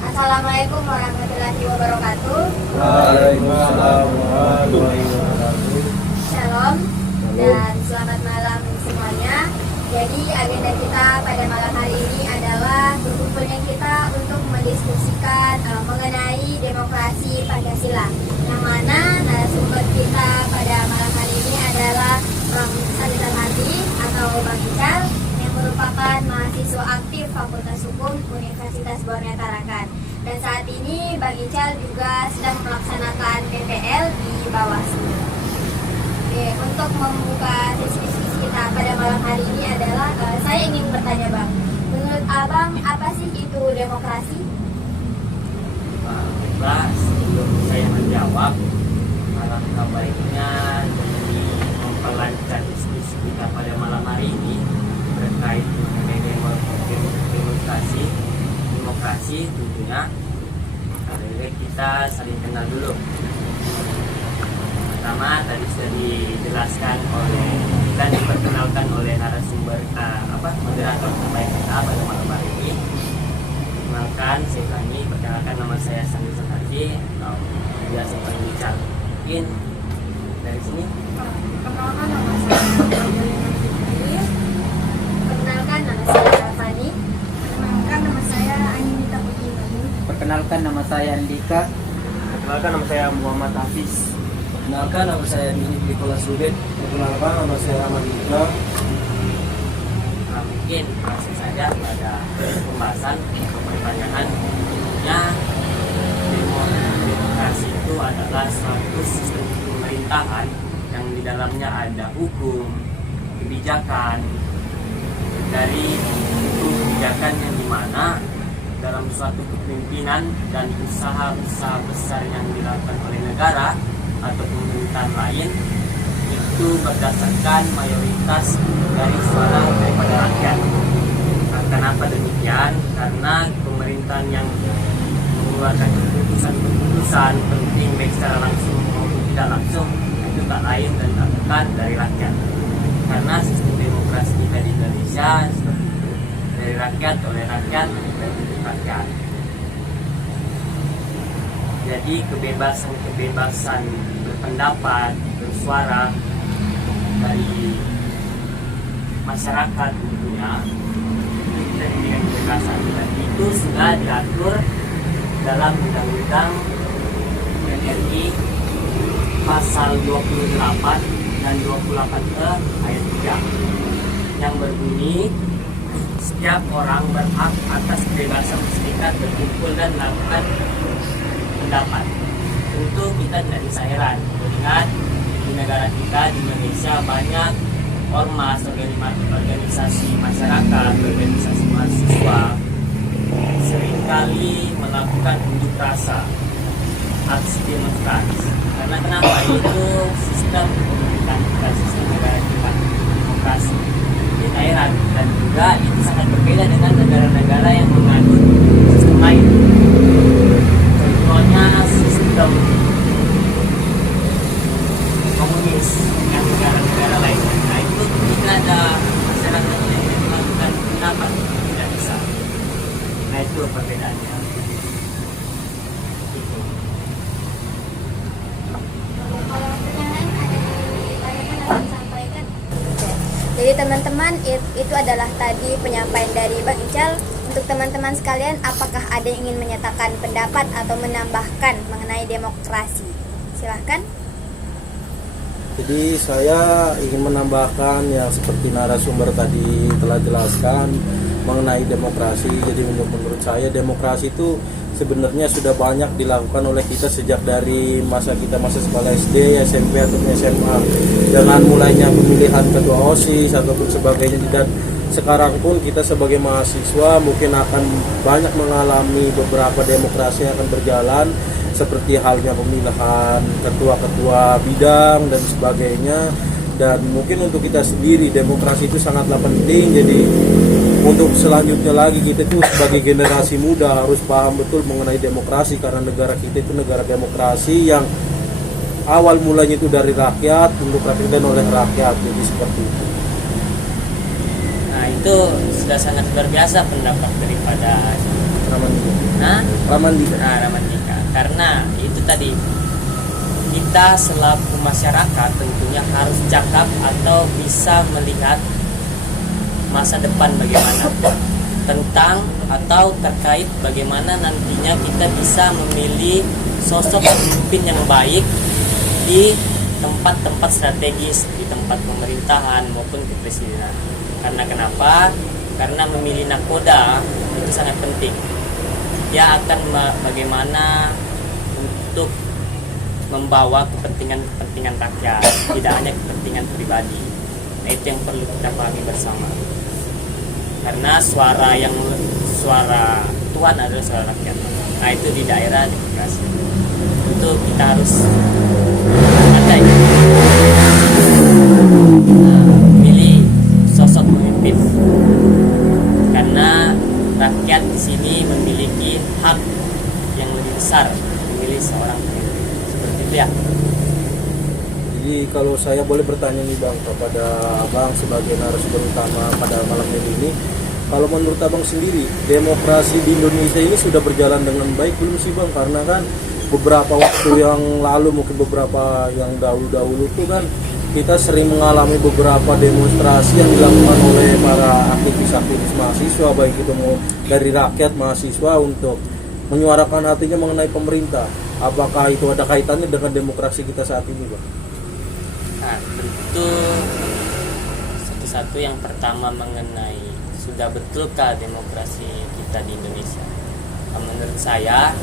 Assalamualaikum warahmatullahi wabarakatuh. Waalaikumsalam warahmatullahi wabarakatuh. Shalom dan selamat malam semuanya. Jadi agenda kita pada malam hari ini adalah berkumpulnya kita untuk mendiskusikan mengenai demokrasi Pancasila. Yang mana narasumber kita pada malam hari ini adalah Bang Salitan Hadi atau Bang Ical yang merupakan mahasiswa aktif Fakultas Hukum Universitas Borneo Tarakan. Dan saat ini Bang Ical juga sedang melaksanakan PPL di Bawaslu. Oke, untuk membuka sesi diskusi kita pada malam hari ini adalah saya ingin bertanya Bang, menurut Abang apa sih itu demokrasi? Baiklah, sebelum saya menjawab, alangkah baiknya demi memperlancar diskusi kita pada malam hari ini terkait mengenai demokrasi tentunya. Baik, kita saling kenal dulu. Pertama tadi sudah dijelaskan oleh dan diperkenalkan oleh narasumber moderator terbaik kita pada malam hari ini. Perkenalkan, saya ulangi, perkenalkan nama saya Sandi Sotarji atau biasa paling bicara. Mungkin dari sini. Perkenalkan nama saya Angelina Fitri. Perkenalkan nama saya Fani. Perkenalkan nama saya Anita Budiman. Perkenalkan nama saya Andika. Perkenalkan nama saya Muhammad Hafiz. Perkenalkan nama saya Nicholas Rubin. Perkenalkan nama saya Rahmat Ika. Mungkin langsung saja pada pembahasan atau pertanyaan ya, demokrasi itu adalah suatu sistem pemerintahan yang di dalamnya ada hukum, kebijakan. Dari hukum kebijakan yang dimana dalam suatu kepemimpinan dan usaha-usaha besar yang dilakukan oleh negara atau pemerintahan lain itu berdasarkan mayoritas dari suara daripada rakyat. Nah, kenapa demikian? Karena pemerintahan yang mengeluarkan keputusan penting baik secara langsung maupun tidak langsung itu tak lain dan tak bukan dari rakyat. Karena sistem demokrasi kita di Indonesia seperti itu, dari rakyat, oleh rakyat, dan untuk rakyat. Jadi kebebasan berpendapat, bersuara dari masyarakat tentunya dan dengan kebebasan itu sudah diatur dalam Undang-Undang RI pasal 28 dan 28E ayat 3 yang berbunyi setiap orang berhak atas kebebasan berserikat, berkumpul dan melakukan pendapat. Tentu kita tidak bisa heran mengingat di negara kita di Indonesia banyak ormas, organisasi masyarakat, organisasi mahasiswa seringkali melakukan unjuk rasa, aksi demonstrasi. Karena kenapa? Itu sistem pemerintahan kita, sistem negara kita, demokrasi. Kita heran dan juga itu sangat berbeda dengan negara-negara yang menganut sistem lain. Contohnya sistem komunis yang negara-negara lain. Nah itu ketika ada masyarakat yang melakukan pendapat tidak bisa. Nah itu perbedaannya. Itu. Kalau pertanyaan ada ditanyakan atau disampaikan. Jadi teman-teman itu adalah tadi penyampaian dari Bang Ical. Untuk teman-teman sekalian, apakah ada yang ingin menyatakan pendapat atau menambahkan mengenai demokrasi? Silahkan. Jadi saya ingin menambahkan yang seperti narasumber tadi telah jelaskan mengenai demokrasi. Jadi menurut saya demokrasi itu sebenarnya sudah banyak dilakukan oleh kita sejak dari masa sekolah SD, SMP atau SMA. Dengan mulainya pemilihan ketua OSIS ataupun sebagainya, dan sekarang pun kita sebagai mahasiswa mungkin akan banyak mengalami beberapa demokrasi yang akan berjalan, seperti halnya pemilihan ketua-ketua bidang dan sebagainya. Dan mungkin untuk kita sendiri demokrasi itu sangatlah penting. Jadi untuk selanjutnya lagi kita itu sebagai generasi muda harus paham betul mengenai demokrasi, karena negara kita itu negara demokrasi yang awal mulanya itu dari rakyat, untuk rakyat dan oleh rakyat. Jadi seperti itu. Nah itu itu sudah sangat luar biasa pendapat daripada Ramandika. Karena itu tadi, kita selaku masyarakat tentunya harus cakap atau bisa melihat masa depan bagaimana, tentang atau terkait bagaimana nantinya kita bisa memilih sosok pemimpin yang baik di tempat-tempat strategis, di tempat pemerintahan maupun kepresidenan. Karena kenapa? Karena memilih nakoda itu sangat penting. Dia akan bagaimana untuk membawa kepentingan rakyat, tidak hanya kepentingan pribadi. Nah, itu yang perlu kita pahami bersama. Karena suara Tuhan adalah suara rakyat. Nah, itu di daerah demokrasi. Itu kita harus pandai pilih sosok pemimpin. Karena rakyat di sini memiliki hak yang lebih besar memilih seorang pemimpin. Seperti itu ya. Jadi kalau saya boleh bertanya nih Bang kepada Abang sebagai narasumber utama pada malam ini, kalau menurut Abang sendiri demokrasi di Indonesia ini sudah berjalan dengan baik belum sih Bang? Karena kan beberapa waktu yang lalu, mungkin beberapa yang dahulu tuh kan kita sering mengalami beberapa demonstrasi yang dilakukan oleh para aktivis mahasiswa, baik itu mau dari rakyat mahasiswa untuk menyuarakan hatinya mengenai pemerintah. Apakah itu ada kaitannya dengan demokrasi kita saat ini Bang? Nah, tentu satu-satu yang pertama mengenai sudah betulkah demokrasi kita di Indonesia. Nah, menurut saya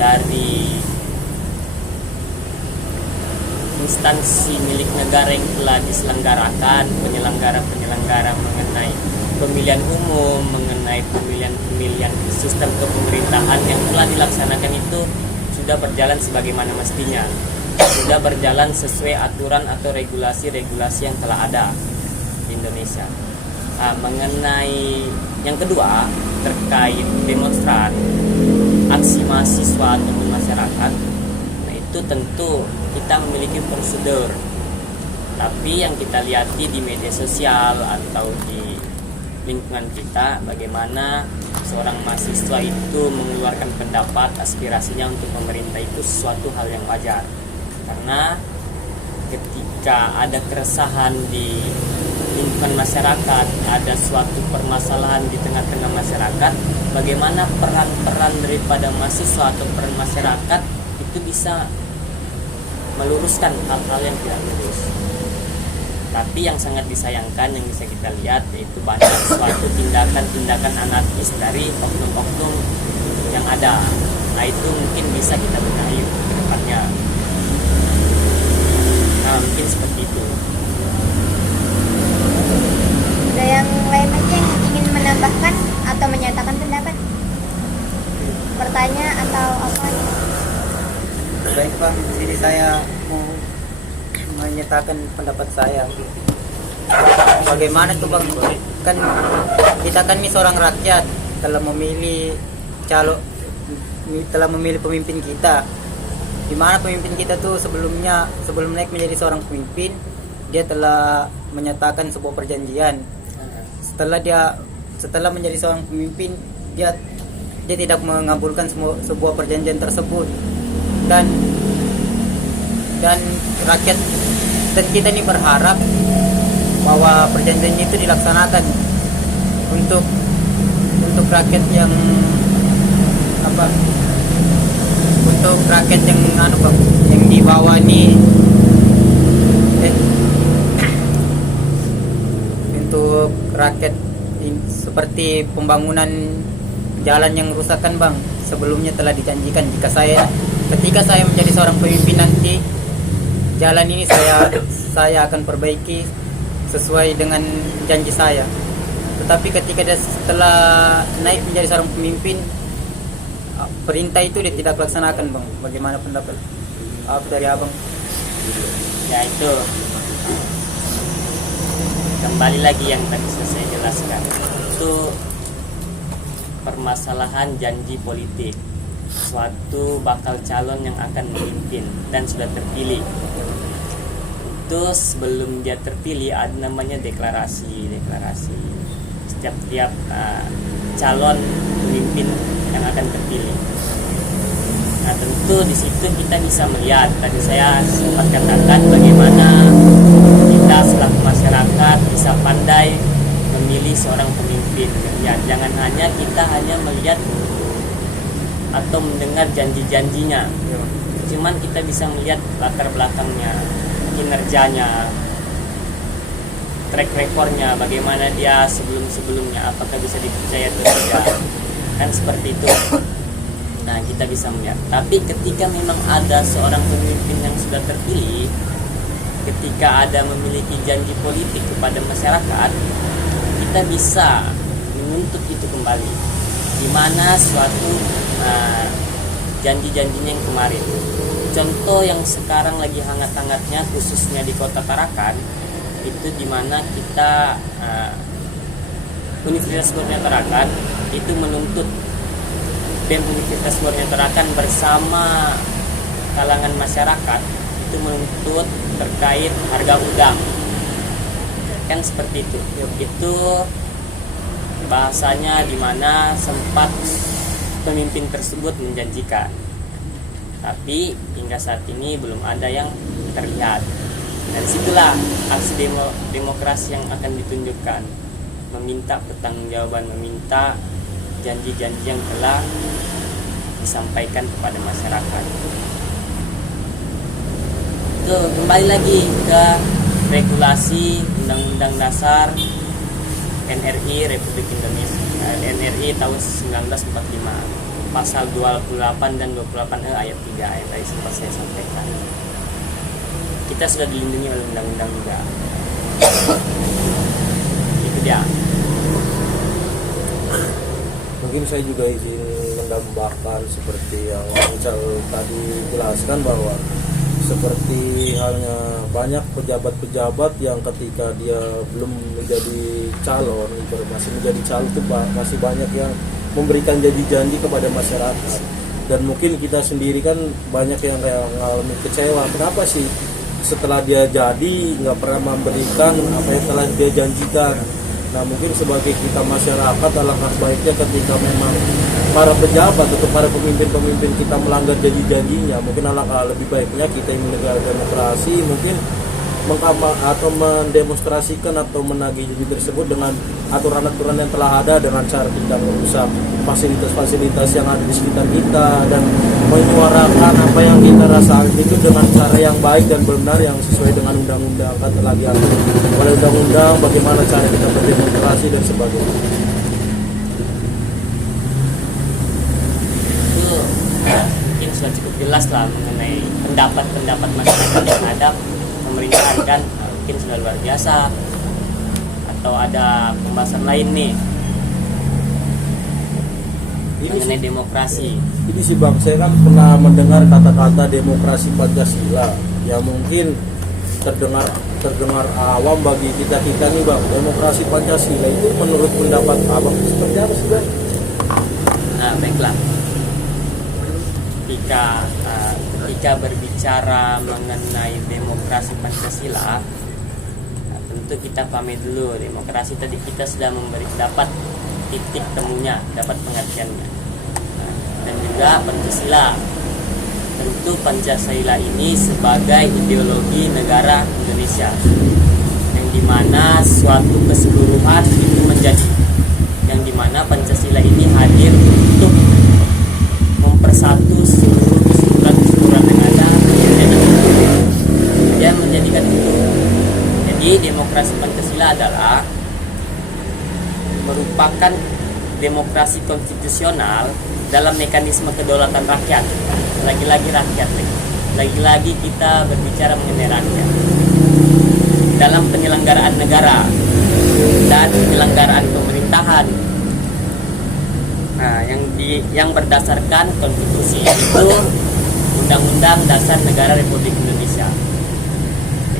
dari instansi milik negara yang telah diselenggarakan, penyelenggara mengenai pemilihan umum, mengenai pemilihan sistem kepemerintahan yang telah dilaksanakan itu sudah berjalan sebagaimana mestinya, sudah berjalan sesuai aturan atau regulasi-regulasi yang telah ada di Indonesia. Nah, mengenai yang kedua terkait demonstran, aksi mahasiswa ataupun masyarakat, nah itu tentu kita memiliki prosedur. Tapi yang kita lihati di media sosial atau di lingkungan kita, bagaimana seorang mahasiswa itu mengeluarkan pendapat aspirasinya untuk pemerintah, itu sesuatu hal yang wajar. Karena ketika ada keresahan di lingkungan masyarakat, ada suatu permasalahan di tengah-tengah masyarakat, bagaimana peran daripada mahasiswa atau peran masyarakat itu bisa meluruskan hal-hal yang tidak lurus. Tapi yang sangat disayangkan yang bisa kita lihat yaitu banyak suatu tindakan-tindakan anarkis dari oknum-oknum yang ada. Nah, itu mungkin bisa kita benahi ke depannya. Nah, mungkin seperti itu. Ada yang lain lagi yang ingin menambahkan atau menyatakan pendapat? Bertanya atau apa? Baik Bang, di sini saya mau menyatakan pendapat saya. Bagaimana tuh Bang? Kan kita kan ini seorang rakyat telah memilih pemimpin kita. Di mana pemimpin kita tuh sebelum naik menjadi seorang pemimpin, dia telah menyatakan sebuah perjanjian. Setelah menjadi seorang pemimpin, dia tidak mengabulkan sebuah perjanjian tersebut. Dan rakyat dan kita ini berharap bahwa perjanjian itu dilaksanakan untuk rakyat yang untuk rakyat yang yang di bawah ini, untuk rakyat seperti pembangunan jalan yang rusak kan Bang, sebelumnya telah dijanjikan ketika saya menjadi seorang pemimpin nanti, jalan ini saya akan perbaiki sesuai dengan janji saya. Tetapi ketika setelah naik menjadi seorang pemimpin, perintah itu dia tidak laksanakan Bang. Bagaimana pendapat dari Abang? Ya, itu kembali lagi yang tadi saya jelaskan, itu permasalahan janji politik suatu bakal calon yang akan memimpin dan sudah terpilih. Itu sebelum dia terpilih ada namanya deklarasi. setiap calon pemimpin yang akan terpilih. Nah, tentu di situ kita bisa melihat, tadi saya sempat katakan bagaimana kita selaku masyarakat bisa pandai memilih seorang pemimpin. Ya, jangan hanya kita melihat atau mendengar janji-janjinya, cuman kita bisa melihat latar belakangnya, kinerjanya, track recordnya, bagaimana dia sebelum-sebelumnya, apakah bisa dipercaya atau tidak, kan seperti itu. Nah, kita bisa melihat. Tapi ketika memang ada seorang pemimpin yang sudah terpilih, ketika ada memiliki janji politik kepada masyarakat, kita bisa menuntut itu kembali. Di mana suatu janji-janjinya yang kemarin. Contoh yang sekarang lagi hangat-hangatnya, khususnya di Kota Tarakan, itu di mana kita Universitas Murni Tarakan itu menuntut BEM Universitas Murni Tarakan bersama kalangan masyarakat itu menuntut terkait harga udang, kan seperti itu. Itu bahasanya di mana sempat pemimpin tersebut menjanjikan, tapi hingga saat ini belum ada yang terlihat. Dan situlah aksi demokrasi yang akan ditunjukkan, meminta pertanggungjawaban, meminta janji-janji yang telah disampaikan kepada masyarakat. Itu kembali lagi ke regulasi Undang-Undang Dasar NRI Republik Indonesia, NRI tahun 1945, pasal 28 dan 28E ayat 3 ayat tadi sempat saya sampaikan. Kita sudah dilindungi oleh undang-undang juga. Itu dia. Mungkin saya juga izin menambahkan seperti yang Ancal tadi jelaskan, bahwa seperti halnya banyak pejabat-pejabat yang ketika dia belum menjadi calon, masih menjadi calon itu masih banyak yang memberikan janji-janji kepada masyarakat. Dan mungkin kita sendiri kan banyak yang mengalami kecewa. Kenapa sih setelah dia jadi nggak pernah memberikan apa yang telah dia janjikan? Nah, mungkin sebagai kita masyarakat, alangkah baiknya ketika memang para pejabat atau para pemimpin-pemimpin kita melanggar janji-janjinya, mungkin alangkah lebih baiknya kita yang negara demokrasi mungkin atau mendemonstrasikan atau menagih janji tersebut dengan aturan-aturan yang telah ada, dengan cara tidak merusak fasilitas-fasilitas yang ada di sekitar kita, dan menyuarakan apa yang kita rasakan itu dengan cara yang baik dan benar yang sesuai dengan undang-undang kan telah diatur oleh undang-undang, bagaimana cara kita berdemonstrasi dan sebagainya. Itu mungkin sudah cukup jelas lah mengenai pendapat-pendapat masyarakat yang ada. Pemerintahan kan mungkin sudah luar biasa, atau ada pembahasan lain nih mengenai demokrasi. Ini sih Bang, saya kan pernah mendengar kata-kata demokrasi Pancasila, ya mungkin terdengar awam bagi kita nih Bang. Demokrasi Pancasila itu menurut pendapat Abang seperti apa sih Bang? Nah, baiklah. Ketika berbicara mengenai demokrasi Pancasila, nah, tentu kita pahami dulu demokrasi tadi kita sudah dapat titik temunya, dapat pengertiannya. Nah, dan juga Pancasila. Tentu Pancasila ini sebagai ideologi negara Indonesia, yang dimana suatu keseluruhan itu menjadi, yang dimana Pancasila ini hadir untuk mempersatu seluruh kesimpulan-kesimpulan yang ada, dan menjadikan itu. Jadi demokrasi Pancasila adalah merupakan demokrasi konstitusional dalam mekanisme kedaulatan rakyat. Lagi-lagi rakyat, lagi-lagi kita berbicara mengenai rakyat dalam penyelenggaraan negara dan penyelenggaraan pemerintahan. Nah, yang berdasarkan konstitusi itu Undang-Undang Dasar Negara Republik Indonesia.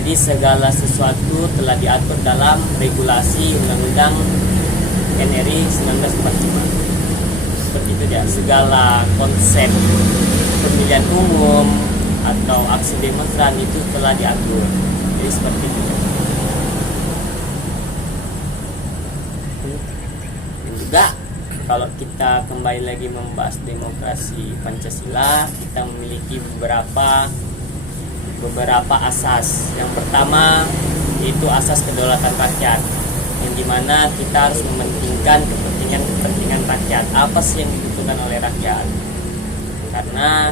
Jadi segala sesuatu telah diatur dalam regulasi Undang-Undang NRI 1945. Seperti itu ya, segala konsep pemilihan umum atau aksi demonstran itu telah diatur. Jadi seperti itu. kalau kita kembali lagi membahas demokrasi Pancasila, kita memiliki beberapa asas. Yang pertama yaitu asas kedaulatan rakyat, yang dimana kita harus mementingkan kepentingan rakyat. Apa sih yang dibutuhkan oleh rakyat? Karena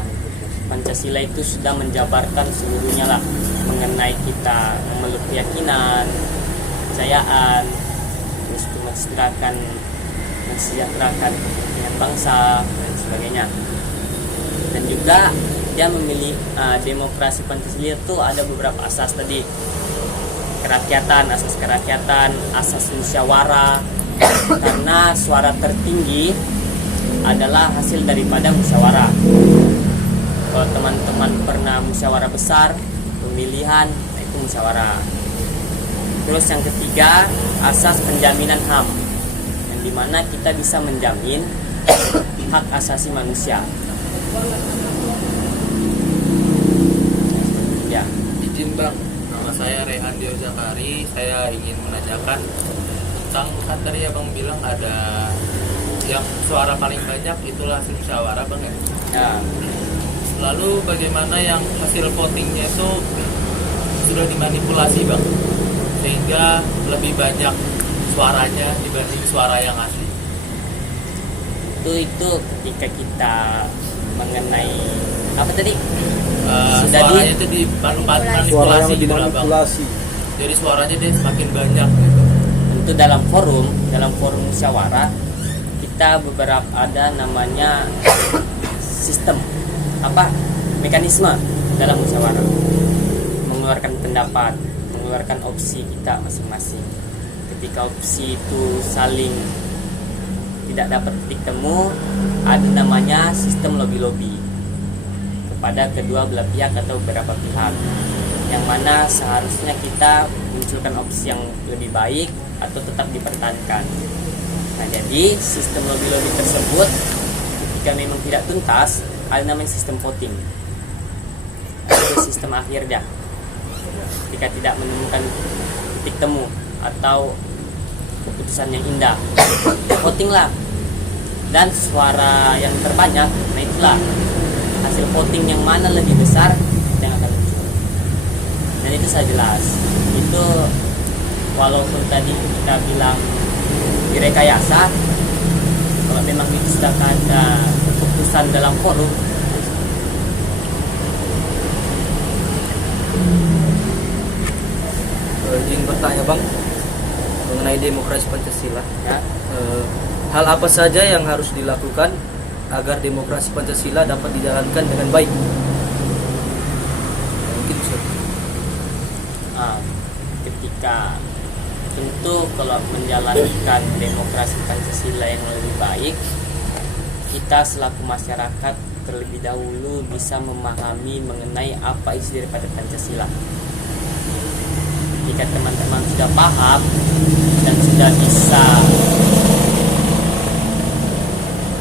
Pancasila itu sudah menjabarkan seluruhnya lah mengenai kita memeluk keyakinan, kepercayaan, terus itu mensejahterakan kepentingan bangsa dan sebagainya. Dan juga dia memilih demokrasi Pancasila itu ada beberapa asas tadi, asas kerakyatan, asas musyawarah, karena suara tertinggi adalah hasil daripada musyawarah. Kalau teman-teman pernah musyawarah besar pemilihan, itu musyawarah. Terus yang ketiga, asas penjaminan HAM, yang dimana kita bisa menjamin hak asasi manusia. Ya. Izin Bang, nama saya Rehan Dio Zakari. Saya ingin menanyakan tentang kan tadi Abang bilang ada yang suara paling banyak itulah hasil musyawarah Bang ya. Ya. Lalu bagaimana yang hasil votingnya itu sudah dimanipulasi Bang, sehingga lebih banyak suaranya dibanding suara yang asli? Itu ketika kita mengenai apa tadi? Suaranya itu Suara dimanipulasi yang gitu lah, Bang. dimanipulasi. Jadi suaranya dia semakin banyak gitu. Untuk dalam forum musyawarah kita ada namanya sistem mekanisme dalam musyawarah, mengeluarkan pendapat, mengeluarkan opsi kita masing-masing. Ketika opsi itu saling tidak dapat titik temu, ada namanya sistem lobby kepada kedua belah pihak atau beberapa pihak, yang mana seharusnya kita munculkan opsi yang lebih baik atau tetap dipertahankan. Nah, jadi sistem lobby tersebut ketika memang tidak tuntas, ada namanya sistem voting. Itu sistem akhir dah. Ketika tidak menemukan titik temu atau keputusan yang indah, voting lah. Dan suara yang terbanyak, nah itulah hasil voting yang mana lebih besar yang akan muncul. Dan itu saya jelas. Itu walaupun tadi kita bilang direkayasa, kalau memang itu sudah ada keputusan dalam forum. Ingin bertanya Bang mengenai demokrasi Pancasila. Ya. Hal apa saja yang harus dilakukan agar demokrasi Pancasila dapat dijalankan dengan baik? Mungkin bisa. Ketika tentu kalau menjalankan demokrasi Pancasila yang lebih baik, kita selaku masyarakat terlebih dahulu bisa memahami mengenai apa isi daripada Pancasila. Jika teman-teman sudah paham dan sudah bisa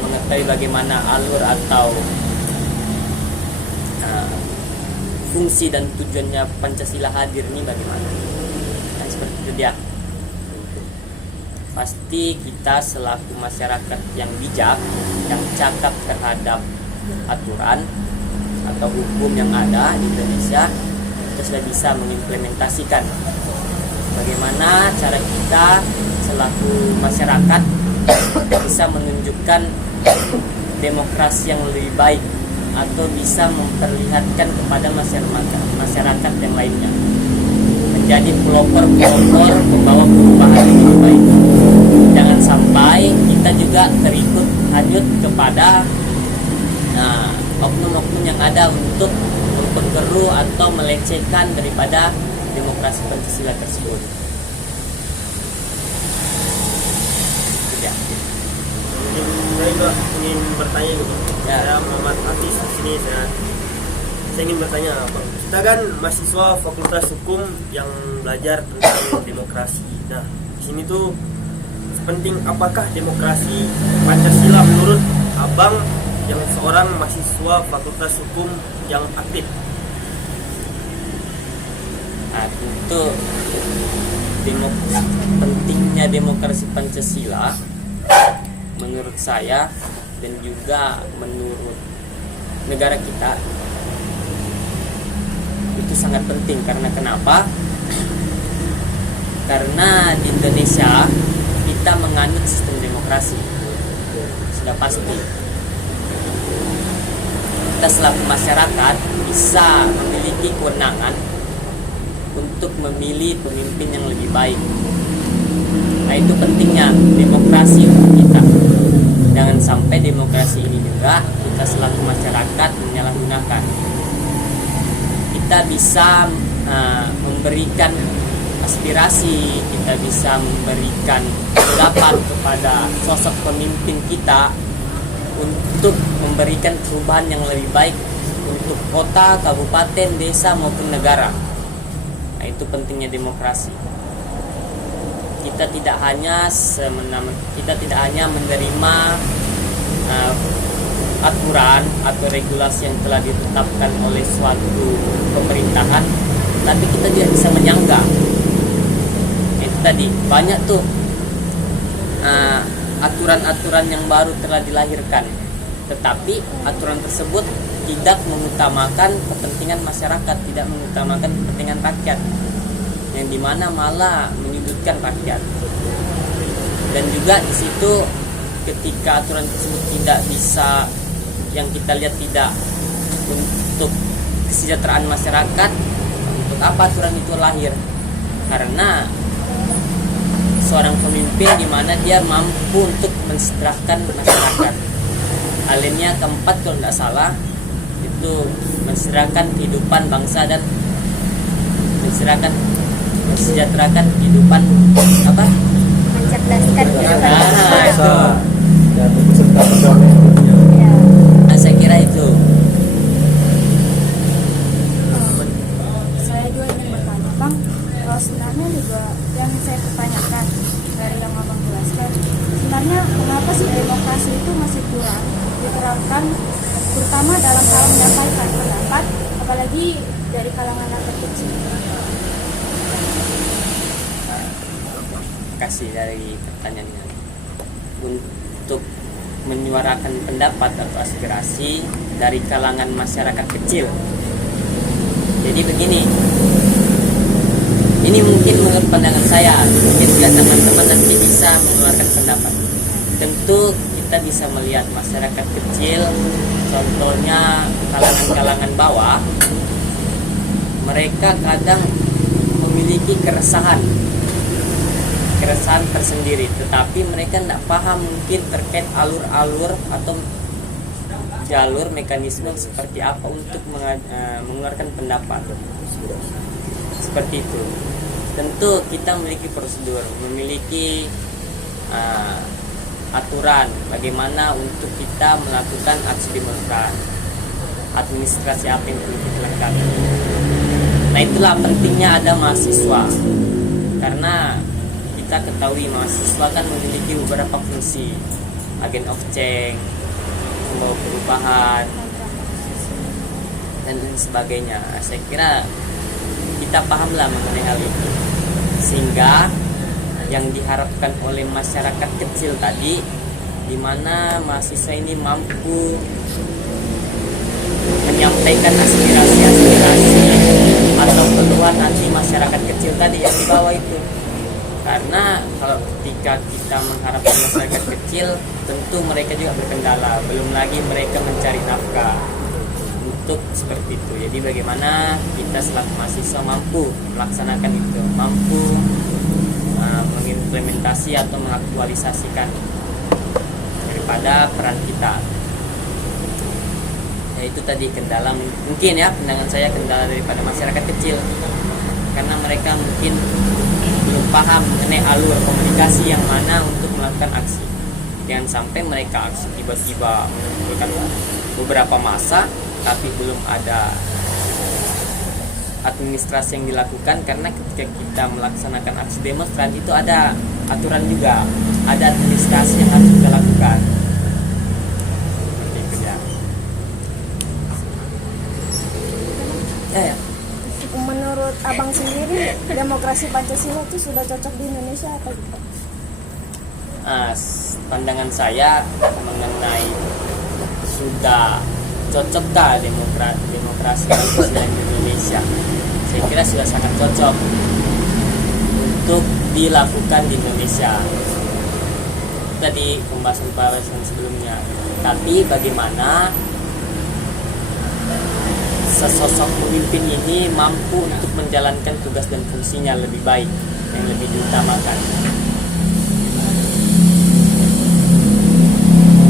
mengetahui bagaimana alur atau fungsi dan tujuannya Pancasila hadir ini bagaimana, nah, seperti itu dia. Pasti kita selaku masyarakat yang bijak, yang cakap terhadap aturan atau hukum yang ada di Indonesia, kita sudah bisa mengimplementasikan bagaimana cara kita selaku masyarakat bisa menunjukkan demokrasi yang lebih baik atau bisa memperlihatkan kepada masyarakat yang lainnya, menjadi pelopor pembawa perubahan yang lebih baik. Jangan sampai kita juga terikut hanyut kepada oknum-oknum yang ada untuk mempengaruhi atau melecehkan daripada demokrasi Pancasila tersebut. Ya. Saya juga ingin bertanya gitu. Ya. Saya Muhammad Hafiz di sini. Saya ingin bertanya, Bang. Kita kan mahasiswa Fakultas Hukum yang belajar tentang demokrasi. Nah, di sini tuh penting apakah demokrasi Pancasila menurut Abang yang seorang mahasiswa Fakultas Hukum yang aktif? Nah, tentu pentingnya demokrasi Pancasila menurut saya dan juga menurut negara kita itu sangat penting. Karena kenapa? Karena di Indonesia kita menganut sistem demokrasi, sudah pasti. Kita selaku masyarakat bisa memiliki kewenangan untuk memilih pemimpin yang lebih baik. Nah, itu pentingnya demokrasi untuk kita. Jangan sampai demokrasi ini juga kita selaku masyarakat menyalahgunakan. Kita bisa memberikan aspirasi, kita bisa memberikan pendapat kepada sosok pemimpin kita untuk memberikan perubahan yang lebih baik untuk kota, kabupaten, desa maupun negara. Nah, itu pentingnya demokrasi. Kita tidak hanya menerima aturan atau regulasi yang telah ditetapkan oleh suatu pemerintahan, tapi kita tidak bisa menyanggah. Itu tadi banyak tuh aturan-aturan yang baru telah dilahirkan, tetapi aturan tersebut tidak mengutamakan kepentingan masyarakat, tidak mengutamakan kepentingan rakyat, yang dimana malah menyudutkan rakyat. Dan juga di situ ketika aturan tersebut tidak bisa, yang kita lihat tidak untuk kesejahteraan masyarakat, untuk apa aturan itu lahir? Karena seorang pemimpin di mana dia mampu untuk mensejahterakan masyarakat. Alinea keempat kalau tidak salah itu mensejahterakan kehidupan bangsa dan mensejahterakan kehidupan apa? Mencerdaskan kehidupan Nah, bangsa. dan serta perdamaian. Ya. Nah, saya kira itu. Saya juga ingin bertanya, Bang. Sebenarnya juga yang saya pertanyakan dari yang Abang jelaskan, sebenarnya kenapa sih demokrasi itu masih kurang diterapkan, terutama dalam hal menyampaikan pendapat, apalagi dari kalangan rakyat kecil? Kasih dari pertanyaannya. Untuk menyuarakan pendapat atau aspirasi dari kalangan masyarakat kecil. Jadi begini, ini mungkin menurut pandangan saya, mungkin juga teman-teman nanti bisa mengeluarkan pendapat. Tentu kita bisa melihat masyarakat kecil, contohnya kalangan-kalangan bawah, mereka kadang memiliki keresahan tersendiri, tetapi mereka tidak paham mungkin terkait alur-alur atau jalur mekanisme seperti apa untuk mengeluarkan pendapat. Seperti itu. Tentu kita memiliki prosedur, memiliki aturan bagaimana untuk kita melakukan aksi demonstrasi, administrasi apa yang perlu kita lakukan. Nah, itulah pentingnya ada mahasiswa, karena kita ketahui mahasiswa kan memiliki beberapa fungsi, agent of change, membawa perubahan dan lain sebagainya. Saya kira kita pahamlah mengenai hal itu, sehingga yang diharapkan oleh masyarakat kecil tadi, di mana mahasiswa ini mampu menyampaikan aspirasi atau keluhan nanti masyarakat kecil tadi yang di bawah itu. Karena kalau ketika kita mengharapkan masyarakat kecil, tentu mereka juga berkendala, belum lagi mereka mencari nafkah untuk seperti itu. Jadi bagaimana kita selaku mahasiswa mampu melaksanakan itu, mampu mengimplementasi atau mengaktualisasikan daripada peran kita. Ya, itu tadi kendala, mungkin ya pandangan saya, kendala daripada masyarakat kecil, karena mereka mungkin belum paham mengenai alur komunikasi yang mana untuk melakukan aksi. Jangan sampai mereka aksi tiba-tiba mengumpulkan beberapa massa tapi belum ada administrasi yang dilakukan, karena ketika kita melaksanakan aksi demonstrasi itu ada aturan juga, ada administrasi yang harus kita lakukan. Seperti itu ya. Ya. Menurut Abang sendiri, demokrasi Pancasila itu sudah cocok di Indonesia atau tidak? pandangan saya mengenai sudah cocokkah demokrasi Pancasila di Indonesia. Saya kira sudah sangat cocok untuk dilakukan di Indonesia. Tadi pembahasan sebelumnya. Tapi bagaimana sesosok pemimpin ini mampu untuk menjalankan tugas dan fungsinya lebih baik, yang lebih diutamakan.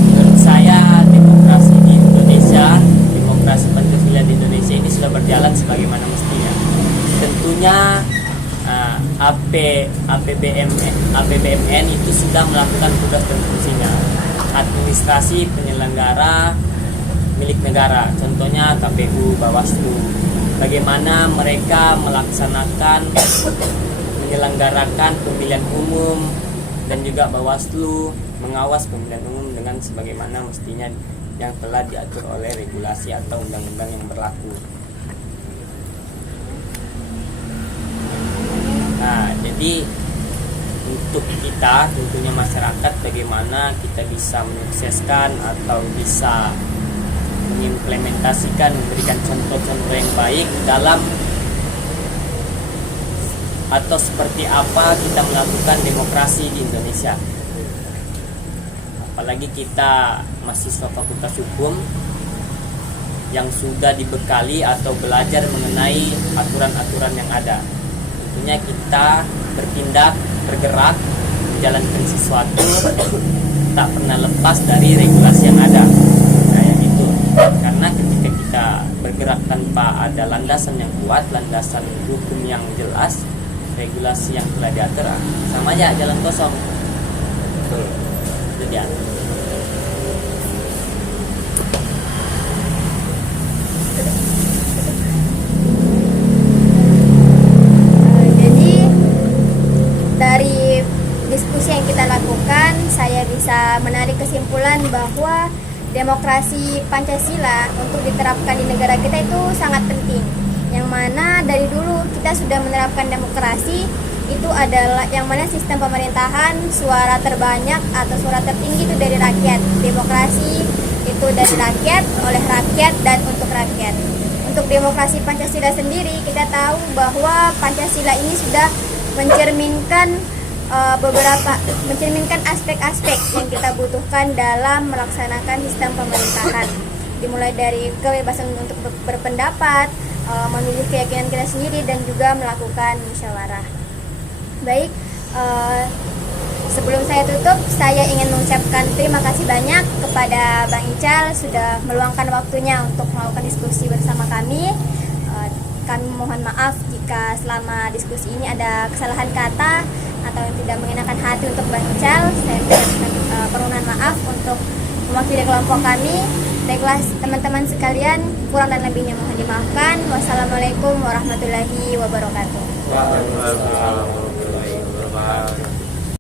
Menurut saya demokrasi di Indonesia, demokrasi Pancasila di Indonesia ini sudah berjalan sebagaimana mestinya. Tentunya APBMN itu sudah melakukan tugas dan fungsinya. Administrasi penyelenggara milik negara, contohnya KPU, Bawaslu. Bagaimana mereka melaksanakan, menyelenggarakan pemilihan umum, dan juga Bawaslu mengawas pemilihan umum dengan sebagaimana mestinya yang telah diatur oleh regulasi atau undang-undang yang berlaku. Nah, jadi untuk kita, tentunya masyarakat, bagaimana kita bisa menyukseskan atau bisa mengimplementasikan, memberikan contoh-contoh yang baik dalam atau seperti apa kita melakukan demokrasi di Indonesia. Apalagi kita mahasiswa Fakultas Hukum yang sudah dibekali atau belajar mengenai aturan-aturan yang ada. Tentunya kita bertindak, bergerak, menjalankan sesuatu tak pernah lepas dari regulasi yang ada. Karena ketika kita bergerak tanpa ada landasan yang kuat, landasan hukum yang jelas, regulasi yang telah diatur, sama aja jalan kosong. Itu dia. Jadi dari diskusi yang kita lakukan, saya bisa menarik kesimpulan bahwa demokrasi Pancasila untuk diterapkan di negara kita itu sangat penting. Yang mana dari dulu kita sudah menerapkan demokrasi, itu adalah yang mana sistem pemerintahan suara terbanyak atau suara tertinggi itu dari rakyat. Demokrasi itu dari rakyat, oleh rakyat, dan untuk rakyat. Untuk demokrasi Pancasila sendiri, kita tahu bahwa Pancasila ini sudah mencerminkan mencerminkan aspek-aspek yang kita butuhkan dalam melaksanakan sistem pemerintahan, dimulai dari kebebasan untuk berpendapat, memilih keyakinan kita sendiri, dan juga melakukan musyawarah. Baik, sebelum saya tutup, saya ingin mengucapkan terima kasih banyak kepada Bang Ical sudah meluangkan waktunya untuk melakukan diskusi bersama kami. Kami mohon maaf jika selama diskusi ini ada kesalahan kata atau yang tidak mengenakan hati untuk Bang Ical. Saya mengucapkan permohonan maaf untuk mewakili kelompok kami. Baiklah teman-teman sekalian, kurang dan lebihnya mohon dimaafkan. Wassalamualaikum warahmatullahi wabarakatuh. Waalaikumsalam warahmatullahi wabarakatuh.